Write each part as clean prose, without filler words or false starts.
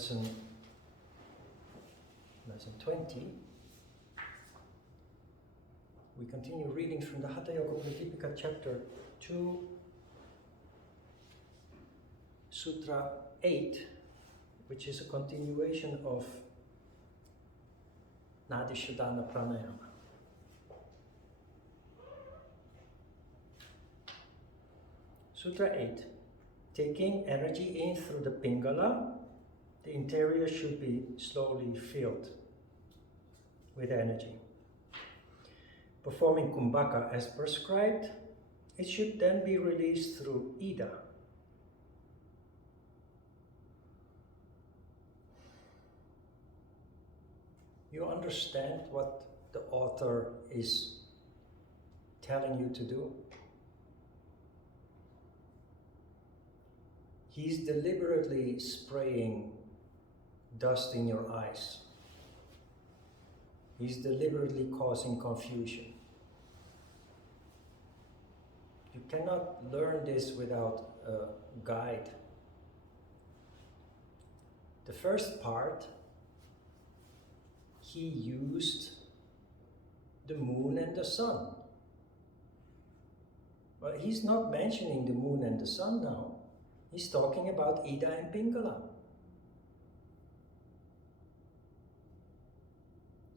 lesson 20. We continue reading from the Hatha Yoga Pradipika chapter 2, Sutra 8, which is a continuation of Nadi, Sodhana, Pranayama. Sutra 8. Taking energy in through the Pingala, the interior should be slowly filled with energy. Performing Kumbhaka as prescribed, it should then be released through Ida. You understand what the author is telling you to do? He's deliberately spraying dust in your eyes. He's deliberately causing confusion. You cannot learn this without a guide. The first part, he used the moon and the sun. But he's not mentioning the moon and the sun now. He's talking about Ida and Pingala.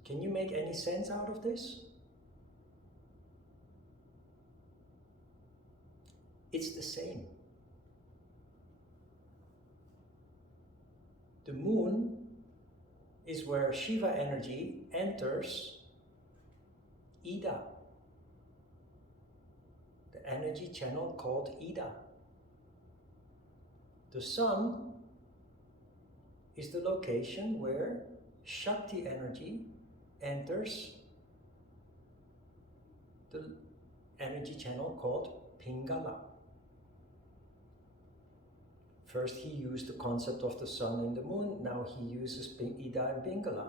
Can you make any sense out of this? It's the same. The moon is where Shiva energy enters Ida, the energy channel called Ida. The sun is the location where Shakti energy enters the energy channel called Pingala. First he used the concept of the sun and the moon, now he uses Ida and Pingala.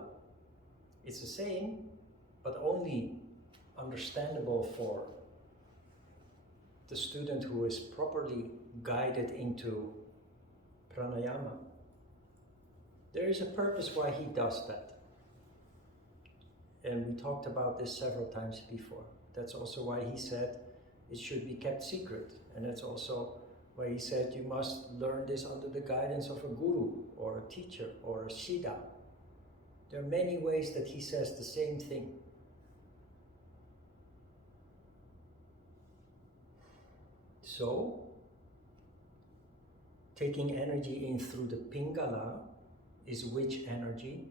It's the same, but only understandable for the student who is properly guided into Pranayama. There is a purpose why he does that. And we talked about this several times before. That's also why he said it should be kept secret. And that's also why he said you must learn this under the guidance of a guru or a teacher or a siddha. There are many ways that he says the same thing. So, taking energy in through the Pingala is which energy?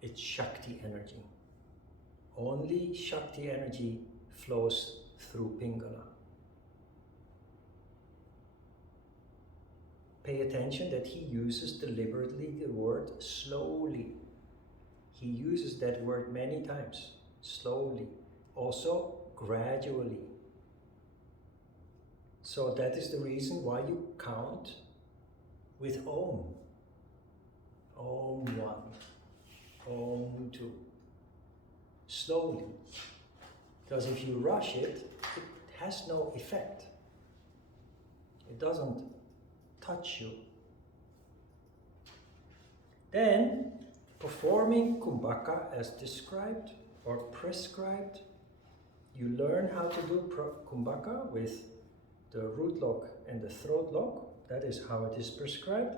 It's Shakti energy. Only Shakti energy flows through Pingala. Pay attention that he uses deliberately the word slowly. He uses that word many times. Slowly. Also gradually. So that is the reason why you count with Om. Om 1. Om 2. Slowly. Because if you rush it, it has no effect. It doesn't touch you. Then, performing Kumbhaka as described or prescribed, you learn how to do Kumbhaka with the root lock and the throat lock. That is how it is prescribed.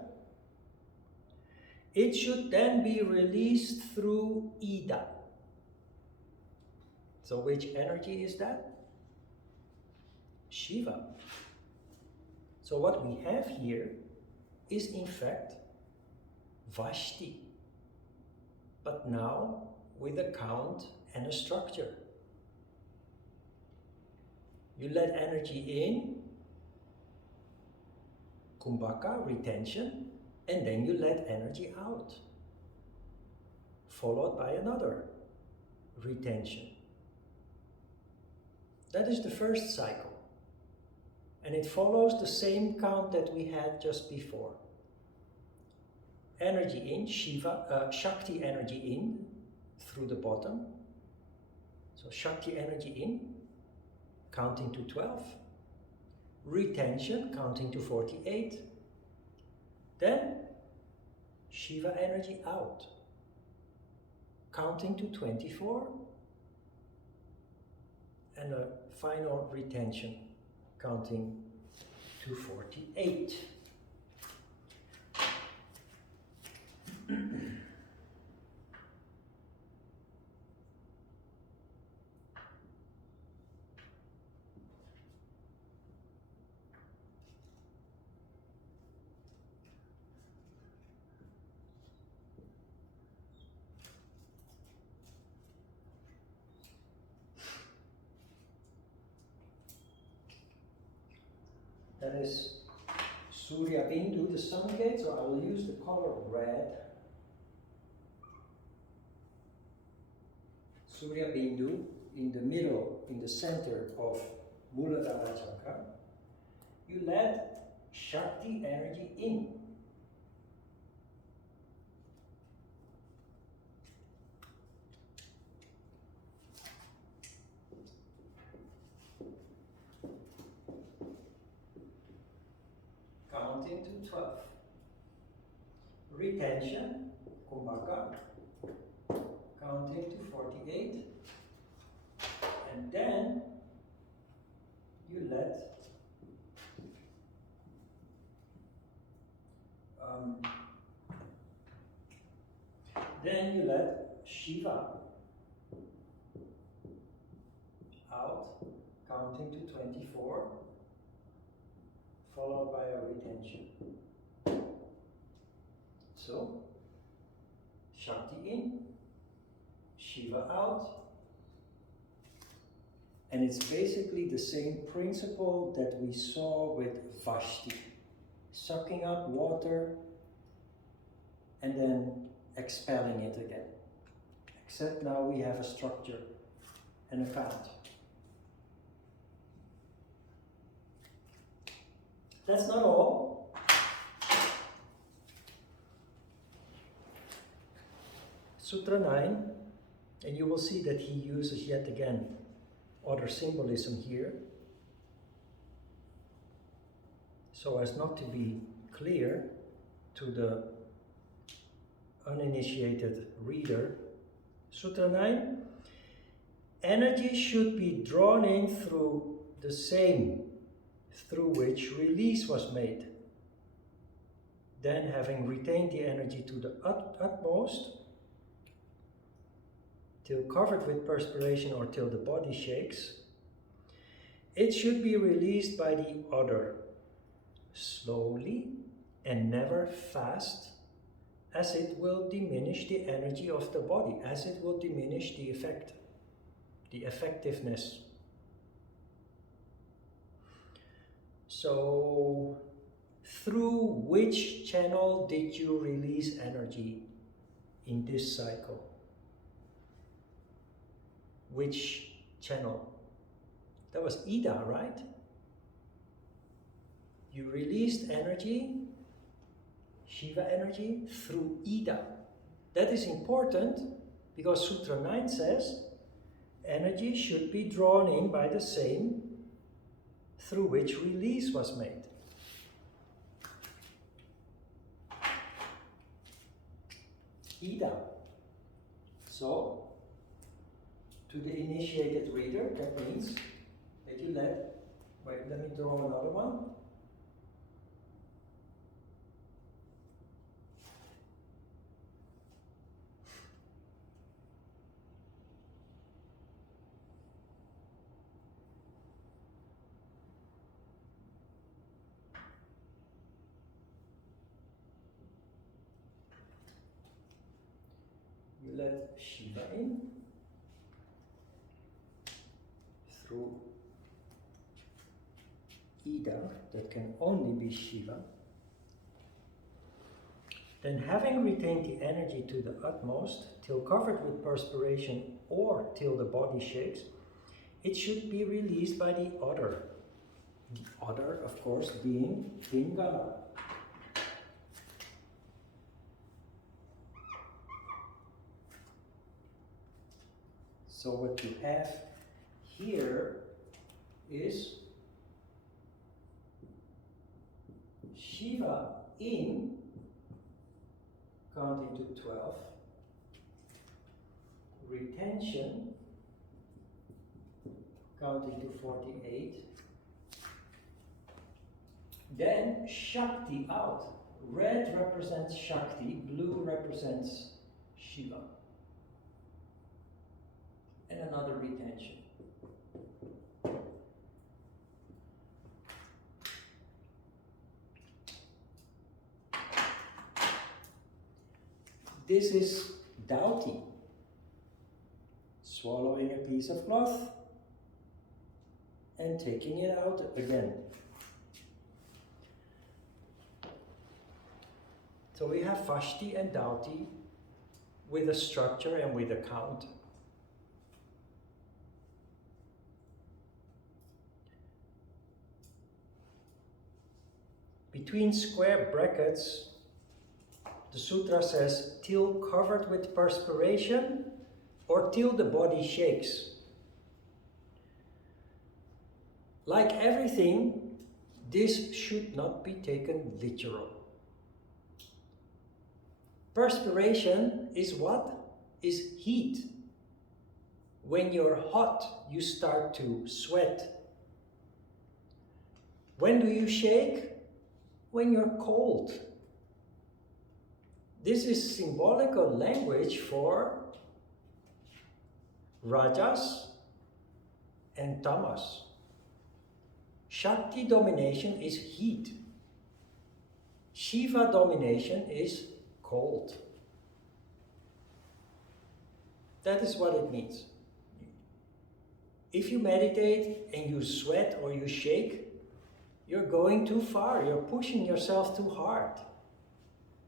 It should then be released through Ida. So which energy is that? Shiva. So what we have here is in fact Vashti, but now with a count and a structure. You let energy in, Kumbhaka, retention, and then you let energy out, followed by another retention. That is the first cycle. And it follows the same count that we had just before. Energy in, Shakti energy in through the bottom. So Shakti energy in, counting to 12. Retention, counting to 48. Then Shiva energy out, counting to 24, and a final retention, counting to 48. That is Surya Bindu, the sun gate, so I will use the color red. Surya Bindu in the middle, in the center of Muladhara Chakra. You let Shakti energy in. Counting to 12. Retention, Kumbhaka, counting to 48. And then you let Shiva out, counting to 24, followed by a retention. So, Shakti in, Shiva out, and it's basically the same principle that we saw with Vashti, sucking up water and then expelling it again. Except now we have a structure and a count. That's not all. Sutra 9, and you will see that he uses yet again other symbolism here, so as not to be clear to the uninitiated reader. Sutra 9, energy should be drawn in through the same through which release was made. Then, having retained the energy to the utmost, till covered with perspiration or till the body shakes, it should be released by the other, slowly and never fast, as it will diminish the energy of the body, as it will diminish the effect, the effectiveness. So, through which channel did you release energy in this cycle? Which channel? That was Ida, right? You released energy, Shiva energy, through Ida. That is important because Sutra 9 says energy should be drawn in by the same through which release was made. Ida. So, to the initiated reader, that means that you let me draw another one. You let Shiva in through Ida, that can only be Shiva. Then, having retained the energy to the utmost, till covered with perspiration or till the body shakes, it should be released by the other. The other, of course, being Pingala. So what you have here is Shiva in counting to 12. Retention, counting to 48. Then Shakti out. Red represents Shakti, blue represents Shiva. And another retention. This is Dauti. Swallowing a piece of cloth and taking it out again. So we have Vashti and Dauti with a structure and with a count. Between square brackets, the sutra says, till covered with perspiration or till the body shakes. Like everything, this should not be taken literal. Perspiration is what? Is heat. When you're hot, you start to sweat. When do you shake? When you're cold. This is symbolical language for Rajas and Tamas. Shakti domination is heat. Shiva domination is cold. That is what it means. If you meditate and you sweat or you shake, you're going too far. You're pushing yourself too hard.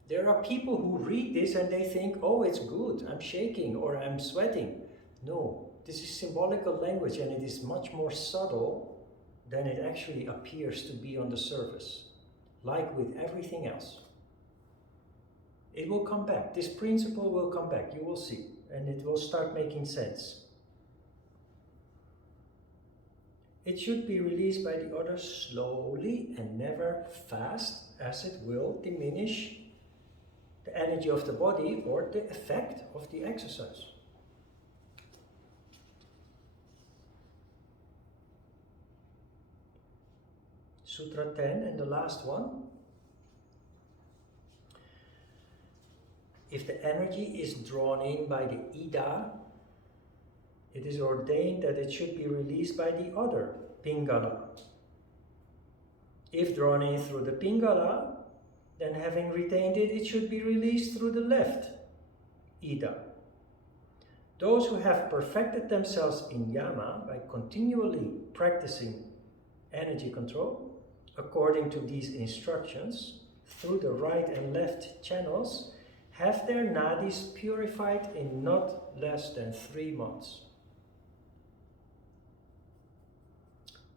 There are people who read this and they think, oh, it's good, I'm shaking or I'm sweating. No, this is symbolical language and it is much more subtle than it actually appears to be on the surface, like with everything else. It will come back. This principle will come back, you will see, and it will start making sense. It should be released by the other slowly and never fast, as it will diminish the energy of the body or the effect of the exercise. Sutra 10 and the last one. If the energy is drawn in by the Ida, it is ordained that it should be released by the other, Pingala. If drawn in through the Pingala, then having retained it, it should be released through the left, Ida. Those who have perfected themselves in Yama by continually practicing energy control, according to these instructions, through the right and left channels, have their nadis purified in not less than 3 months.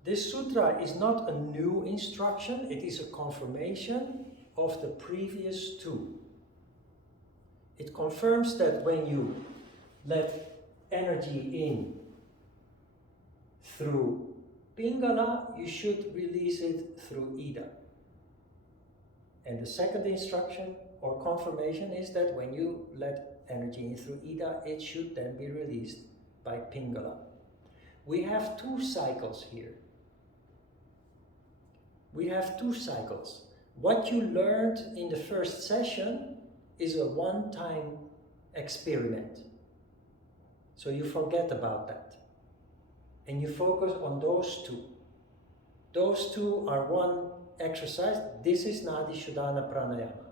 This sutra is not a new instruction, it is a confirmation of the previous two. It confirms that when you let energy in through Pingala, you should release it through Ida. And the second instruction or confirmation is that when you let energy in through Ida, it should then be released by Pingala. We have 2 cycles here. We have 2 cycles. What you learned in the first session is a one-time experiment. So you forget about that. And you focus on those 2. Those 2 are one exercise. This is Nadi, Sodhana, Pranayama.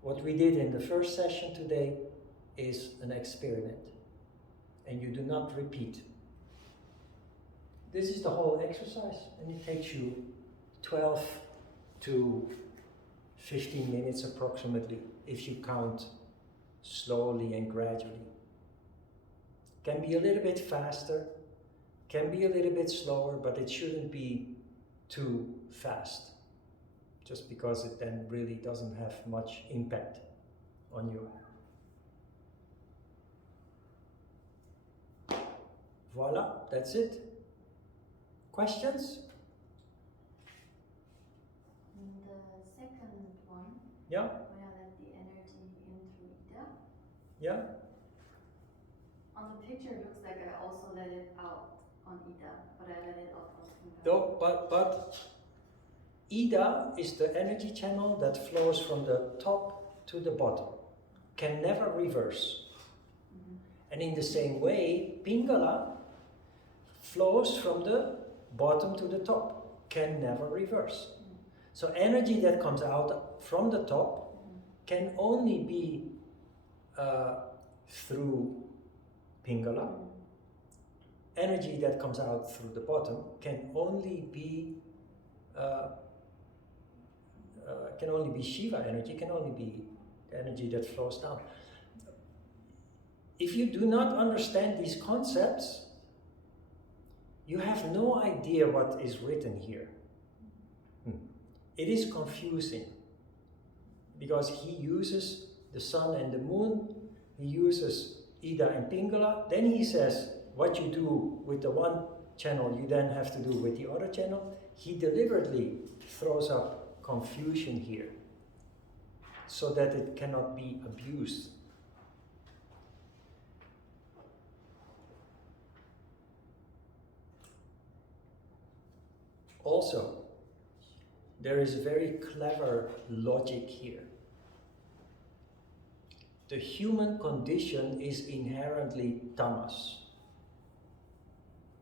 What we did in the first session today is an experiment. And you do not repeat. This is the whole exercise, and it takes you 12 to 15 minutes approximately, if you count slowly and gradually. Can be a little bit faster, can be a little bit slower, but it shouldn't be too fast, just because it then really doesn't have much impact on you. Voila, that's it. Questions? In the second one, Yeah? when I let the Yeah? On the picture, it looks like I also let it out on Ida, but I let it out on Pingala. Though, but Ida is the energy channel that flows from the top to the bottom, can never reverse. And in the same way, Pingala flows from the bottom to the top, can never reverse. So energy that comes out from the top can only be through Pingala. Energy that comes out through the bottom can only be Shiva energy, can only be energy that flows down. If you do not understand these concepts, you have no idea what is written here. It is confusing because he uses the sun and the moon, he uses Ida and Pingala, then he says what you do with the one channel you then have to do with the other channel. He deliberately throws up confusion here so that it cannot be abused. Also, there is very clever logic here. The human condition is inherently tamas.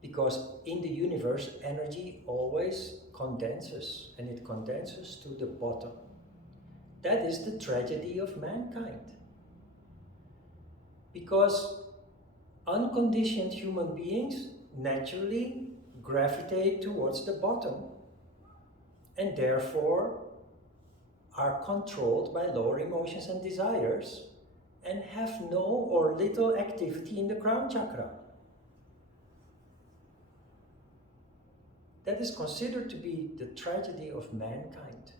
Because in the universe, energy always condenses, and it condenses to the bottom. That is the tragedy of mankind. Because unconditioned human beings naturally gravitate towards the bottom, and therefore are controlled by lower emotions and desires, and have no or little activity in the crown chakra. That is considered to be the tragedy of mankind.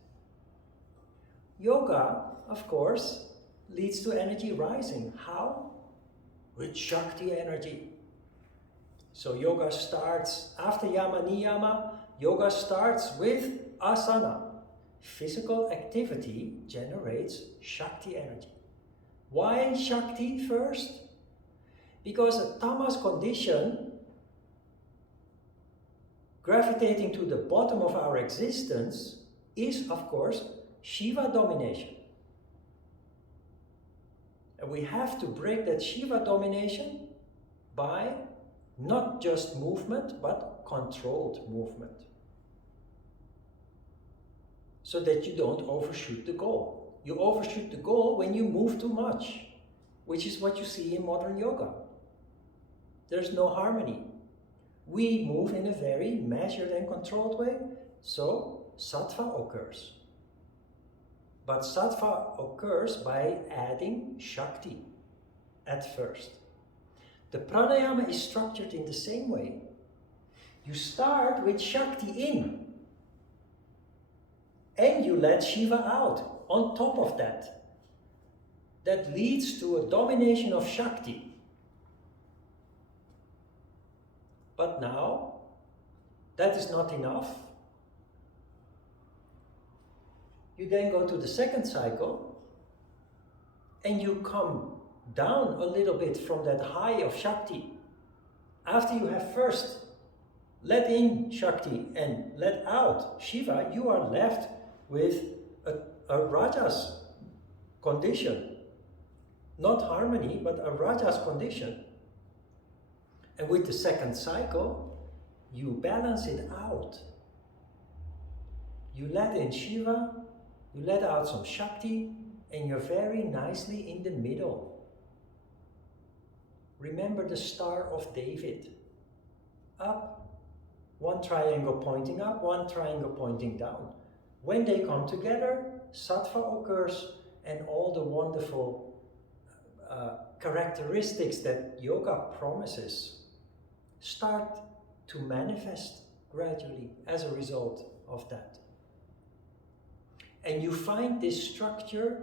Yoga, of course, leads to energy rising. How? With Shakti energy. So yoga starts, after Yama Niyama, yoga starts with asana. Physical activity generates Shakti energy. Why Shakti first? Because a tamas condition, gravitating to the bottom of our existence, is of course Shiva domination. And we have to break that Shiva domination by not just movement, but controlled movement. So that you don't overshoot the goal. You overshoot the goal when you move too much, which is what you see in modern yoga. There's no harmony. We move in a very measured and controlled way, so sattva occurs. But sattva occurs by adding Shakti at first. The pranayama is structured in the same way. You start with Shakti in, and you let Shiva out on top of that. That leads to a domination of Shakti. But now, that is not enough. You then go to the second cycle, and you come down a little bit from that high of Shakti. After you have first let in Shakti and let out Shiva, you are left with a Rajas condition. Not harmony, but a Rajas condition. And with the second cycle, you balance it out. You let in Shiva, you let out some Shakti, and you're very nicely in the middle. Remember the Star of David. Up, one triangle pointing up, one triangle pointing down. When they come together, sattva occurs, and all the wonderful characteristics that yoga promises start to manifest gradually as a result of that. And you find this structure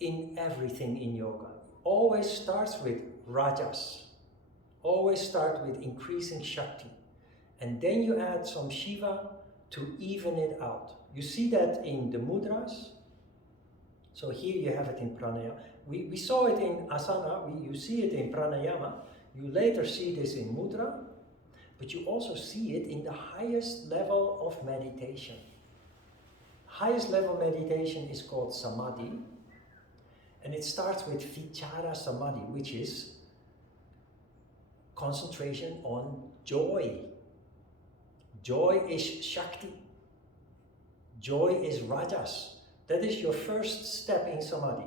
in everything in yoga. Always starts with rajas. Always start with increasing Shakti. And then you add some Shiva to even it out. You see that in the mudras. So here you have it in pranayama. we saw it in asana, you see it in pranayama, you later see this in mudra, but you also see it in the highest level of meditation. Highest level meditation is called samadhi, and it starts with vichara samadhi, which is concentration on joy. Joy is shakti. Joy is rajas. That is your first step in samadhi.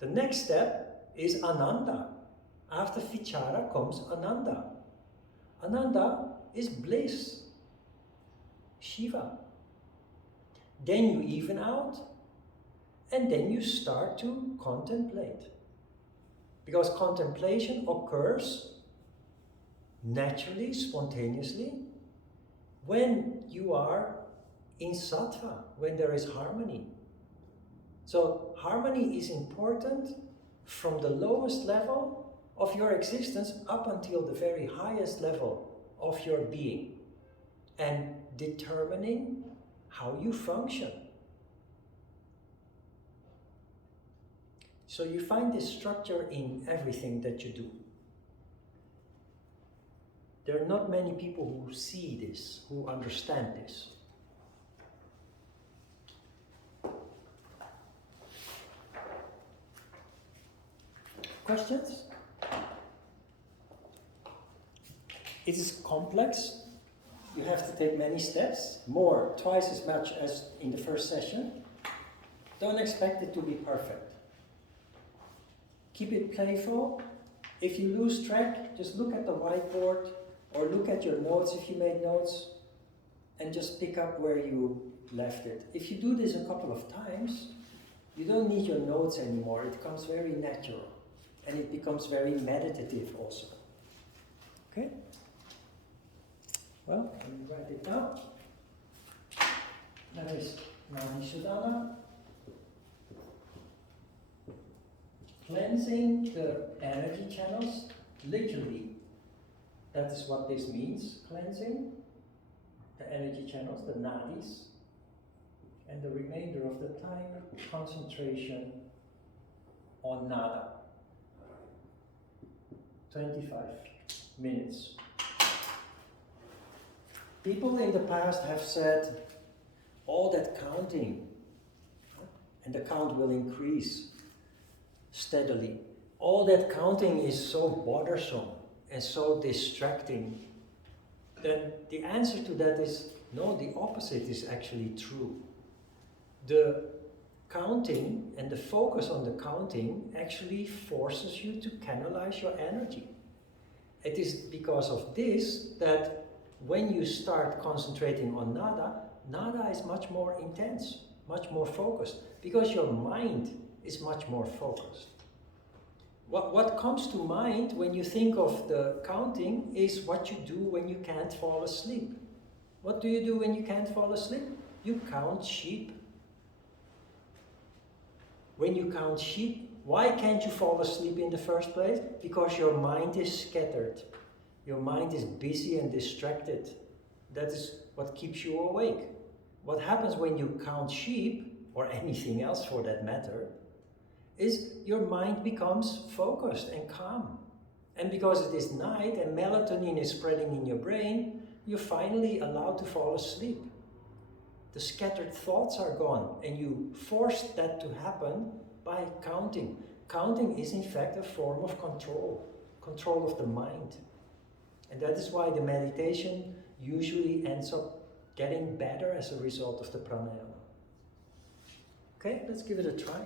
The next step is ananda. After vichara comes ananda. Ananda is bliss, Shiva. Then you even out, and then you start to contemplate. Because contemplation occurs naturally, spontaneously, when you are in sattva, when there is harmony. So harmony is important from the lowest level of your existence up until the very highest level of your being, and determining how you function. So you find this structure in everything that you do. There are not many people who see this, who understand this. Questions? It is complex. You have to take many steps, twice as much as in the first session. Don't expect it to be perfect. Keep it playful. If you lose track, just look at the whiteboard or look at your notes if you made notes, and just pick up where you left it. If you do this a couple of times, you don't need your notes anymore. It becomes very natural, and it becomes very meditative also. Okay? Well, let me write it down. That is Nadi Sodhana. Cleansing the energy channels, literally. That is what this means, cleansing the energy channels, the nadis, and the remainder of the time, concentration on nada. 25 minutes. People in the past have said, all that counting, and the count will increase steadily. All that counting is so bothersome and so distracting. Then the answer to that is, no, the opposite is actually true. The counting and the focus on the counting actually forces you to canalize your energy. It is because of this that when you start concentrating on nada, nada is much more intense, much more focused, because your mind is much more focused. What comes to mind when you think of the counting is what you do when you can't fall asleep. What do you do when you can't fall asleep? You count sheep. When you count sheep, why can't you fall asleep in the first place? Because your mind is scattered. Your mind is busy and distracted. That is what keeps you awake. What happens when you count sheep, or anything else for that matter, is your mind becomes focused and calm. And because it is night and melatonin is spreading in your brain, you're finally allowed to fall asleep. The scattered thoughts are gone, and you forced that to happen by counting. Counting is in fact a form of control of the mind. And that is why the meditation usually ends up getting better as a result of the pranayama. Okay, let's give it a try.